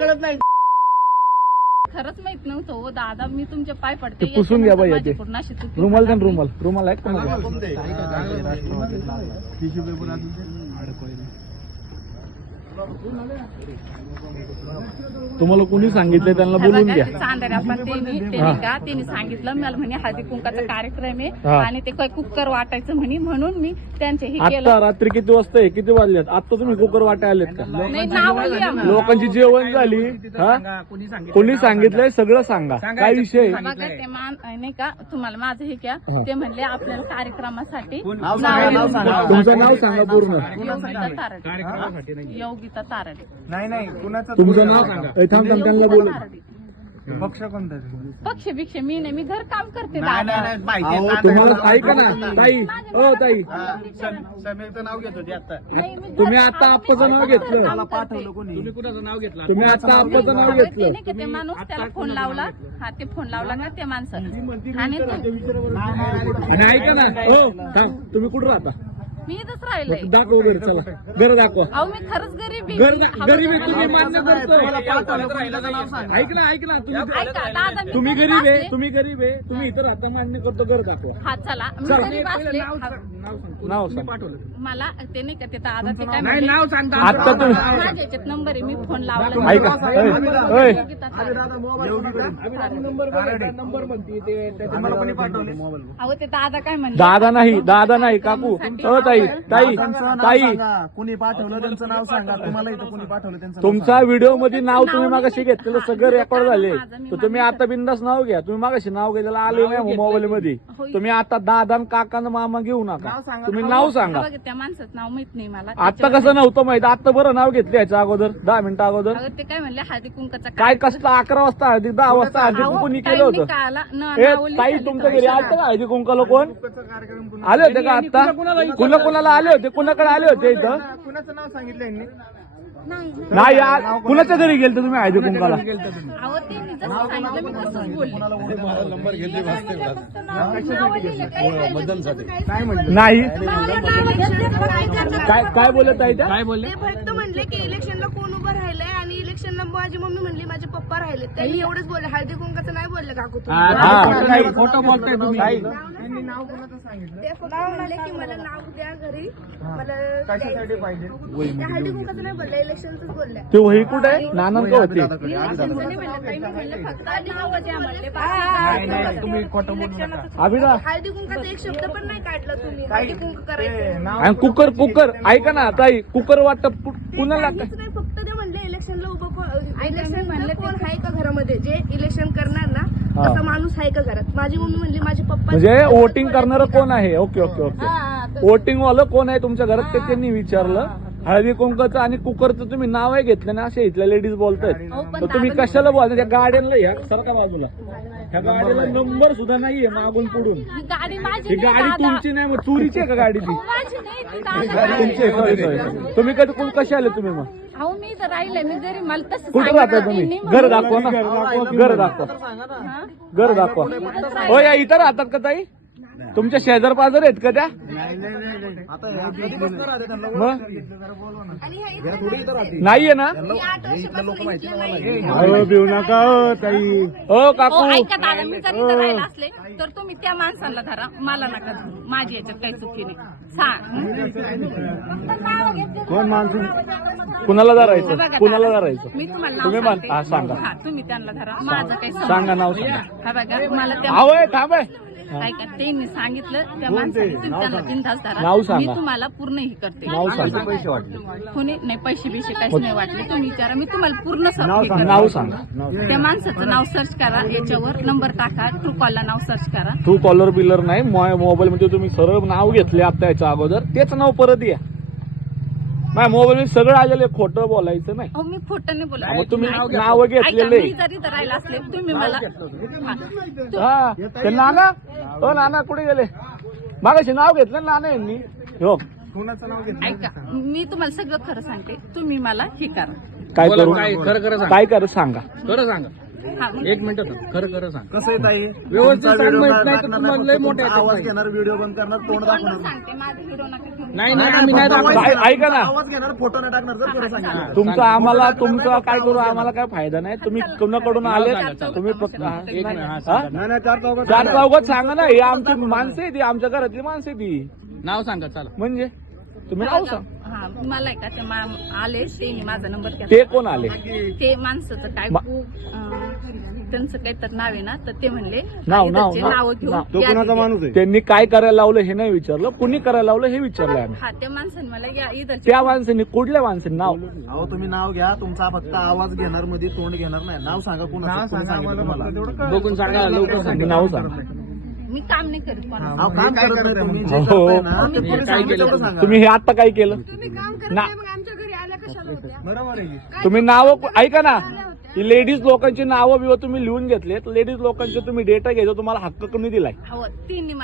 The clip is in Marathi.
कळत नाही. खरंच माहित नव्हतं हो दादा, मी तुमचे पाय पडते. पुसून घ्या बाई ते रुमाल द्या, रुमाल आहे का? तुम्हाला कोणी सांगितलं त्यांना बोलून घ्या. चांदऱ्या पण त्यांनी सांगितलं मला म्हणे हळदी कुंकाचा कार्यक्रम आहे आणि ते काय कुकर वाटायचं म्हणे, म्हणून मी त्यांचे हे केलं. आता रात्री किती वाजता आहे, किती वाजल्यात? आता तुम्ही कुकर वाटाय आलेत का? नाही, नाव लिहा मग. लोकांची जेवण झाली. कोणी सांगितलंय सगळं सांगा, काय विषय? बघा ते नाही का तुम्हाला माझं हे क्या ते म्हणले आपल्याला कार्यक्रमासाठी तुमचं नाव सांगा पूर्ण. योगिता तारडे. योगिता तारडे. नाही तुमचं नाव सांगा. थांब त्यांना बोलू. पक्ष कोणता? पक्ष भिक्ष मी नाही, मी घर काम करते. तुम्हाला ताई का ना ताई? ओ ताई, समीरचं नाव घेत होते आता. तुम्ही आता आप्पाचं नाव घेतलं. पाठवलं कोणी? तुम्ही कुणाचं नाव घेतलं? तुम्ही आता आप्पाचं नाव घेतलं. ते माणूस त्याला फोन लावला, हा ते फोन लावला ना ते माणसं आणि आणि ऐका ना, हो थांब, तुम्ही कुठं राहता? मी इथंच राहिलंय. दाखव घर, चला घर दाखवा. अहो मी खरंच गरीब गरीब आहे तुम्ही, मान्य करतो. ऐक ना तुम्ही गरीब आहे, तुम्ही गरीब आहे, तुम्ही इथं राहता, मान्य करतो. घर दाखवा. हा चला मी गरीब असले. नाव सांग. मला ते नाही का ते दादा ते काय नाही, नाव सांगता. आता तुम्ही माझ्या याच्यात नंबर आहे, मी फोन लावला. ऐका, ओय, अहो ते दादा काय म्हणले, दादा नाही काकू. ताई ताई ताई, कुणी पाठवलं त्यांचं नाव सांगा. तुम्हाला इथं कुणी पाठवलं त्यांचं? तुमच्या व्हिडिओ मध्ये नाव तुम्ही मागाशी घेतलेलं सगळं रेकॉर्ड झाले. तर तुम्ही आता बिंदास नाव घ्या. तुम्ही मागाशी नाव घेतलेलं आले नाही मोबाईल मध्ये. तुम्ही आता दादा काका मामा घेऊ नका, तुम्ही नाव सांगा. त्या माणसाचं नाव माहित नाही मला. आता कसं नव्हतं माहित? आता बरं नाव घेतलं याच्या अगोदर 10 मिनिटं अगोदर. ते काय म्हणले हळदी कुंकाचा काय कसलं 11 वाजता हळदी, 10 वाजता हळदी कुणी केलं होतं? ताई तुमच्या घरी आलं का हळदी कुंकाला? कोण आले होते का आता? कुणाला आले होते? कुणाकडे आले होते इथं? कुणाचं नाव सांगितलं यांनी? नाही यार, कुणाच्या घरी गेलते तुम्ही हळदी कुंकाला? अहो त्यांनी जसं सांगितलं मी तसंच बोलले. नाही काय बोलत आहे? काय बोलले? ते फक्त म्हणले की इलेक्शनला कोण उभं राहिलंय आणि इलेक्शनला माझी मम्मी म्हणली माझे पप्पा राहिले. त्यांनी एवढंच बोलले, हळदी कुंकाचं नाही बोलले काकू तुम्ही. खोटं बोलताय तुम्ही. त्यांनी नाव कोणाचं सांगितलं? ते फक्त म्हणले की मला नाव द्या घरी, मला कशासाठी पाहिजे? त्या हळदी कुंकाचं नाही बोलले, इलेक्शनच बोलले. ते वही कुठे आहे? नानंद होती. इलेक्शनचं नाही म्हणलं, ताई मी म्हणलं फक्त नाव द्या म्हणले. नाही, तुम्ही खोटं बोलू नका. अभिना हळदी कुंकाचा एक शब्द पण नाही काढला तुम्ही. हळदी कुंक करायचं आणि कुकर ऐका ना ताई, कुकर वाटप कुणाला? काहीच नाही, फक्त ते म्हणले इलेक्शनला उभं इलेक्शन म्हणलं कोण आहे का घरामध्ये जे इलेक्शन करणार ना, असा माणूस आहे का घरात? माझी मम्मी म्हणली माझे पप्पा. म्हणजे वोटिंग करणार कोण आहे? Okay okay okay. वोटिंग वालं कोण आहे तुमच्या घरात ते त्यांनी विचारलं. हळदी कुंकाचं आणि कुकरचं तुम्ही नाव आहे घेतलं ना, असे इथल्या लेडीज बोलतायत. तर तुम्ही कशाला बोलता? त्या गाड्यांना या सारखा बाजूला, ह्या गाडीला नंबर सुद्धा नाहीये मागून पुढून. ही गाडी माझी ही गाडी तुमची नाही, मग चोरीची आहे का गाडी ती? माझी नाही, ती दादा. तुमची आहे, सॉरी. तुम्ही कसे आले तुम्ही मग? अहो मी तर राहिले, मी जरी मला तसं कुठे राहता तुम्ही? घर दाखवा ना, घर दाखवा, घर दाखवा. हो या इथं राहतात का ताई? तुमच्या शेजार पाजार आहेत का त्या? मग नाहीये ना? भिऊ नका ताई. हो काकू, ऐका दादा, मी जर इथं राहिला असले तर तुम्ही त्या माणसाला धरा, मला नका धरू. माझी याच्यात काही चुकी नाही. कोण माणसं? कुणाला धरायचं? कुणाला धरायचं? मी तुम्हाला तुम्ही नाव सांगते. सांगा. हा, तुम्ही त्यांना धरा, माझं काही सांगा नाव सांगा. हा बघा मला त्या आवय थांब. ऐका त्यांनी सांगितलं त्या माणसाने, तुम्ही त्यांना बिनधास्त धरा. नाव सांगा. मी तुम्हाला पूर्ण ही करते. नाव सांगा. कोणी नाही, पैसे बिशे काहीच नाही वाटले. तुम्ही विचारा, मी तुम्हाला पूर्ण नाव सांगा. त्या माणसाचं नाव सर्च करा, याच्यावर नंबर टाका, ट्रू कॉलला नाव सर्च करा. ट्रू कॉलर बिलर नाही, मोबाईल मध्ये तुम्ही सरळ नाव घेतले आता याच्या अगोदर, तेच नाव परत या. माझ्या मोबाईल मध्ये सगळं आलेलं, खोटं बोलायचं नाही. मी खोटं नाही बोलत. मग तुम्ही नाव घेतलेले. मी जरी धरायला असले तुम्ही मला हा ते नाना, हो नाना कुठे गेले? मागाशी नाव घेतलं नाना यांनी. हो कुणाचं नाव घेतलं? ऐका, मी तुम्हाला सगळं खरं सांगते, तुम्ही मला हे करा. काय करू? खरं खरं सांगा. काय करू सांगा. खरं सांगा. हा, मग एक मिनिट खरं खरं सांग. कसं आहे ताई व्यवस्थित तुमचा सांग, व्हिडिओ माहित नाही तर टाकणार तुम्हाला नाही, लय फक्त मोठे तुमचा आहेत आवाज ताई. घेणार, व्हिडिओ बंद करणार, तोंड तोंडच दाखवणार. सांगते माझा व्हिडिओ नका घेऊ. नाही नाही आम्ही नाही दाखवणार. ऐका ना आवाज घेणार, फोटो नाही टाकणार, जर खरं सांगितलं. तुमचं आम्हाला तुमचं काय करू आम्हाला काय फायदा नाही. तुम्ही कोणाकडून आले तुम्ही फक्त हा? एक मिनिट, हा, हा? सांगा. चार चौघात सांगा ना, हे आमची माणसं आहे ती, आमच्या घरातली माणसं आहे ती. नाव सांगा चला. म्हणजे तुम्ही नाव सांग. हा मला आहे का ते आले त्यांनी माझा नंबर ते घेतला. कोण आले? ते माणसाचं काय त्यांचं काही तर नाव आहे ना, तर ते म्हणले नाव नाव घेऊन तो कुणाचा माणूस आहे? त्यांनी काय करायला लावलं हे नाही विचारलं, कुणी करायला लावलं हे विचारलं आम्ही. हा त्या माणसाने मला या इधर त्या माणसांनी कुठल्या माणसांनी नाव अहो तुम्ही नाव घ्या, तुमचा फक्त आवाज घेणार, मध्ये तोंड घेणार नाही. नाव सांगा कोणाचं, कोणी सांगितलं तुम्हाला? बघून सांगा लवकर सांगा. नाव सांग. मी काम नाही करत कोणाचं. अहो, काम करत नाही तुम्ही, जे हो. करताय ना, ते तुम्ही कोणी काय सांगितलं केलं? तेवढं सांगा. तुम्ही हे आता काय केलं? काम करत ना- नाही, मग आमच्या घरी आल्या कशाला होत्या? बरोबर आहे की? तुम्ही नाव ऐका ना, लेडीज लोकांची नावं बिवं तुम्ही लिहून घेतलेत. लेडीज लोकांचे तुम्ही डेटा घ्यायचा तुम्हाला हक्क कोणी दिलाय? हो तिन्ही